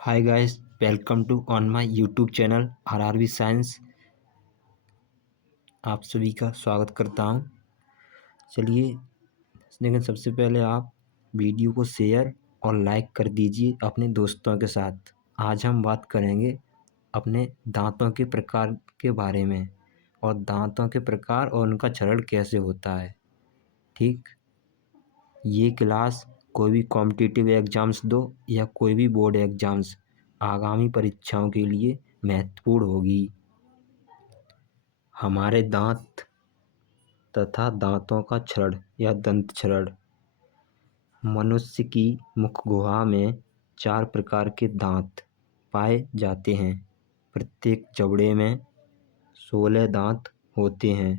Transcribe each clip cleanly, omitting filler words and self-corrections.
Hi guys, welcome to on my YouTube channel RRB science. आप सभी का स्वागत करता हूं। चलिए, लेकिन सबसे पहले आप वीडियो को शेयर और लाइक कर दीजिए अपने दोस्तों के साथ। आज हम बात करेंगे अपने दांतों के प्रकार के बारे में और दांतों के प्रकार और उनका क्षरण कैसे होता है। ठीक, ये क्लास कोई भी कॉम्पिटिटिव एग्ज़ाम्स दो या कोई भी बोर्ड एग्ज़ाम्स आगामी परीक्षाओं के लिए महत्वपूर्ण होगी। हमारे दांत तथा दांतों का क्षरण या दंत क्षरण। मनुष्य की मुख गुहा में 4 प्रकार के दांत पाए जाते हैं। प्रत्येक जबड़े में 16 दांत होते हैं।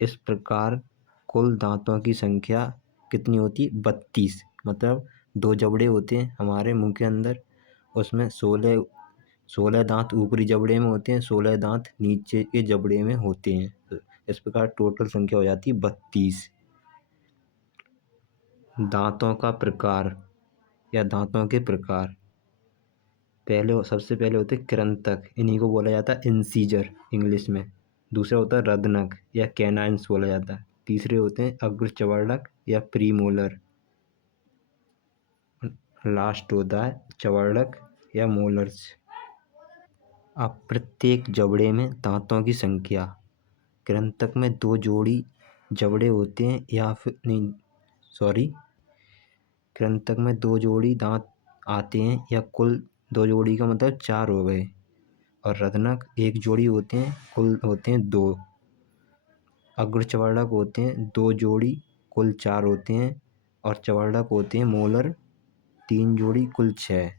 इस प्रकार कुल दांतों की संख्या कितनी होती है? 32। मतलब 2 जबड़े होते हैं हमारे मुंह के अंदर, उसमें 16 दांत ऊपरी जबड़े में होते हैं, 16 दांत नीचे के जबड़े में होते हैं। इस प्रकार टोटल संख्या हो जाती है 32। दांतों का प्रकार या दांतों के प्रकार। सबसे पहले होते हैं कृंतक, इन्हीं को बोला जाता है इंसीजर इंग्लिश में। दूसरा होता है रदनक या कैनाइन्स बोला जाता है। तीसरे होते हैं अग्रचर्वणक या प्रीमोलर। लास्ट होता है चवर्णक या मोलर्स। अब प्रत्येक जबड़े में दांतों की संख्या। कृंतक में 2 जोड़ी जबड़े होते हैं या फिर नहीं, सॉरी, कृंतक में 2 जोड़ी दांत आते हैं या कुल 2 जोड़ी का मतलब 4 हो गए। और रदनक 1 जोड़ी होते हैं, कुल होते हैं 2। अग्रचर्वणक होते हैं 2 जोड़ी, कुल 4 होते हैं। और चवर्णक होते हैं मोलर 3 जोड़ी, कुल 6।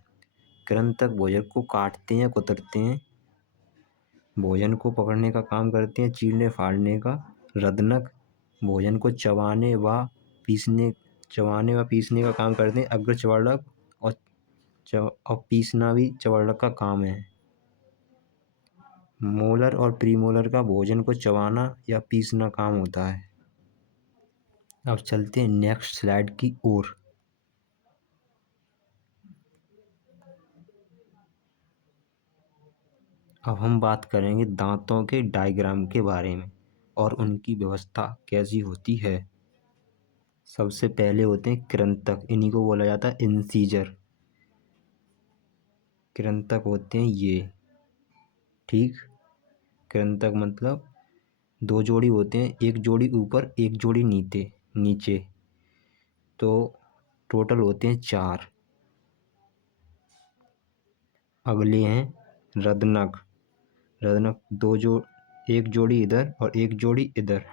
कृंतक भोजन को काटते हैं या कुतरते हैं, भोजन को पकड़ने का काम करते हैं, चीरने फाड़ने का। रदनक भोजन को पीसने चबाने व पीसने का काम करते हैं। अग्रचर्वणक और पीसना भी चवर्णक का काम है। मोलर और प्रीमोलर का भोजन को चबाना या पीसना काम होता है। अब चलते हैं नेक्स्ट स्लाइड की ओर। अब हम बात करेंगे दांतों के डायग्राम के बारे में और उनकी व्यवस्था कैसी होती है। सबसे पहले होते हैं कृंतक, इन्हीं को बोला जाता है इंसीजर। कृंतक होते हैं ये, ठीक। कृंतक मतलब 2 जोड़ी होते हैं, 1 जोड़ी ऊपर 1 जोड़ी नीचे, तो टोटल होते हैं 4। अगले हैं रदनक। रदनक 1 जोड़ी इधर और 1 जोड़ी इधर,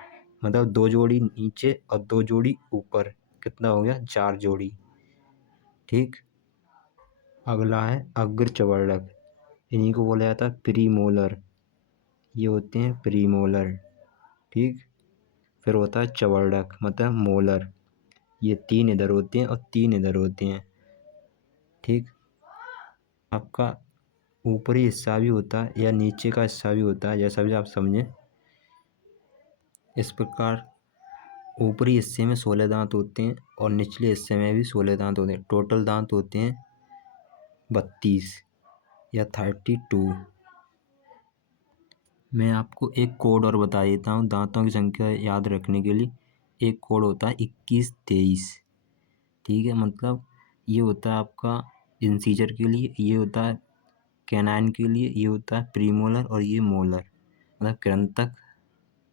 मतलब 2 जोड़ी नीचे और 2 जोड़ी ऊपर, कितना हो गया? 4 जोड़ी, ठीक। अगला है अग्रचर्वणक, इन्हीं को बोला जाता है प्रीमोलर। ये होते हैं प्रीमोलर, ठीक। फिर होता है चवर्णक मतलब मोलर, ये 3 इधर होते हैं और 3 इधर होते हैं, ठीक। आपका ऊपरी हिस्सा भी होता है या नीचे का हिस्सा भी होता है, जैसा भी आप समझें। इस प्रकार ऊपरी हिस्से में 16 दांत होते हैं और निचले हिस्से में भी 16 दांत होते हैं। टोटल दांत होते हैं 32 या 32। मैं आपको एक कोड और बता देता हूँ दांतों की संख्या याद रखने के लिए। एक कोड होता है 2123, ठीक है। मतलब ये होता है आपका इंसीजर के लिए, ये होता है कैनाइन के लिए, ये होता है प्रीमोलर और ये मोलर। मतलब कृंतक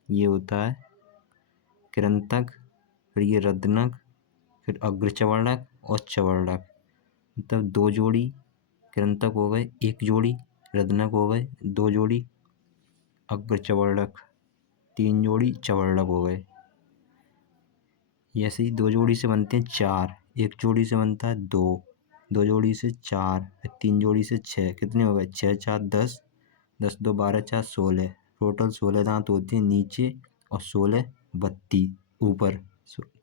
ये होता है कृंतक, फिर ये रदनक, फिर अग्रचर्वणक और चवर्णक। मतलब 2 जोड़ी कृंतक हो गए, 1 जोड़ी रदनक हो गए, 2 जोड़ी अग्रचर्वणक, 3 जोड़ी चवर्णक हो गए। ऐसे ही 2 जोड़ी से बनते हैं 4, 1 जोड़ी से बनता है 2, 2 जोड़ी से 4, फिर 3 जोड़ी से 6। कितने हो गए? 6 4 10, 10 2 12 4 16। टोटल 16 दांत होते हैं नीचे और 16 32 ऊपर,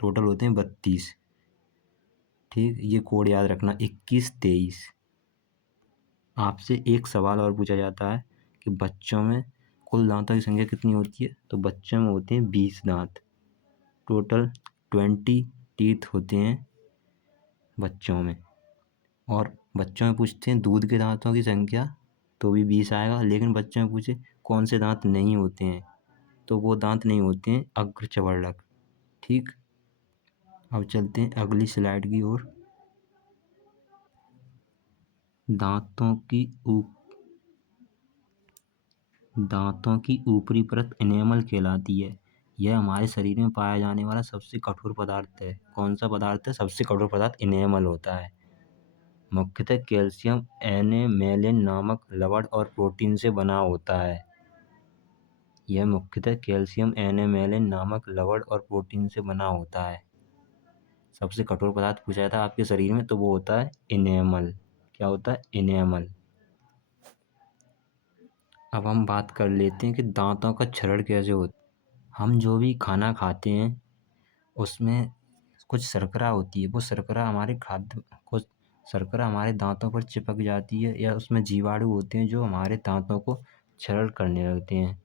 टोटल होते हैं 32, ठीक। ये कोड याद रखना 2123। आपसे एक सवाल और पूछा जाता है कि बच्चों में कुल दांतों की संख्या कितनी होती है, तो बच्चों में होते हैं 20 दांत। टोटल 20 टीथ होते हैं बच्चों में। और बच्चों में पूछते हैं दूध के दांतों की संख्या, तो भी 20 आएगा। लेकिन बच्चों में पूछे कौन से दांत नहीं होते हैं, तो वो दांत नहीं होते हैं अग्र चवर्णक। ठीक, अब चलते हैं अगली स्लाइड की ओर। दांतों की ऊपरी परत इनेमल कहलाती है। यह हमारे शरीर में पाया जाने वाला सबसे कठोर पदार्थ है। कौन सा पदार्थ है? सबसे कठोर पदार्थ इनेमल होता है। मुख्यतः कैल्शियम एनेमेलिन नामक लवण और प्रोटीन से बना होता है। यह मुख्यतः कैल्शियम एनेमेलिन नामक लवण और प्रोटीन से बना होता है। सबसे कठोर पदार्थ पूछा था आपके शरीर में, तो वो होता है इनेमल। क्या होता है? इनेमल। अब हम बात कर लेते हैं कि दांतों का क्षरण कैसे होता है। हम जो भी खाना खाते हैं उसमें कुछ शर्करा होती है। वो शर्करा हमारे दांतों पर चिपक जाती है, या उसमें जीवाणु होते हैं जो हमारे दांतों को क्षरण करने लगते हैं।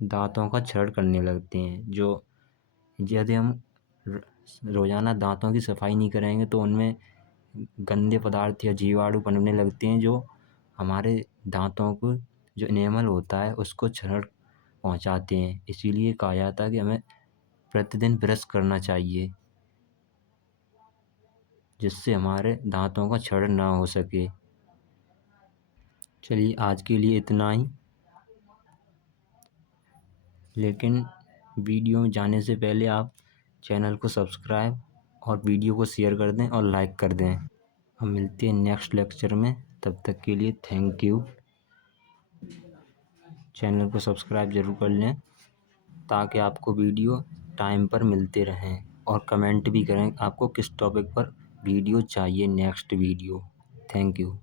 दांतों का क्षरण करने लगते हैं। जो यदि हम रोजाना दांतों की सफाई नहीं करेंगे तो उनमें गंदे पदार्थ या जीवाणु बनने लगते हैं, जो हमारे दांतों को, जो इनेमल होता है, उसको क्षरण पहुंचाते हैं। इसीलिए कहा जाता है कि हमें प्रतिदिन ब्रश करना चाहिए, जिससे हमारे दांतों का क्षरण ना हो सके। चलिए आज के लिए इतना ही। लेकिन वीडियो में जाने से पहले आप चैनल को सब्सक्राइब और वीडियो को शेयर कर दें और लाइक कर दें। हम मिलते हैं नेक्स्ट लेक्चर में। तब तक के लिए थैंक यू। चैनल को सब्सक्राइब ज़रूर कर लें ताकि आपको वीडियो टाइम पर मिलते रहें, और कमेंट भी करें आपको किस टॉपिक पर वीडियो चाहिए, नेक्स्ट वीडियो। Thank you.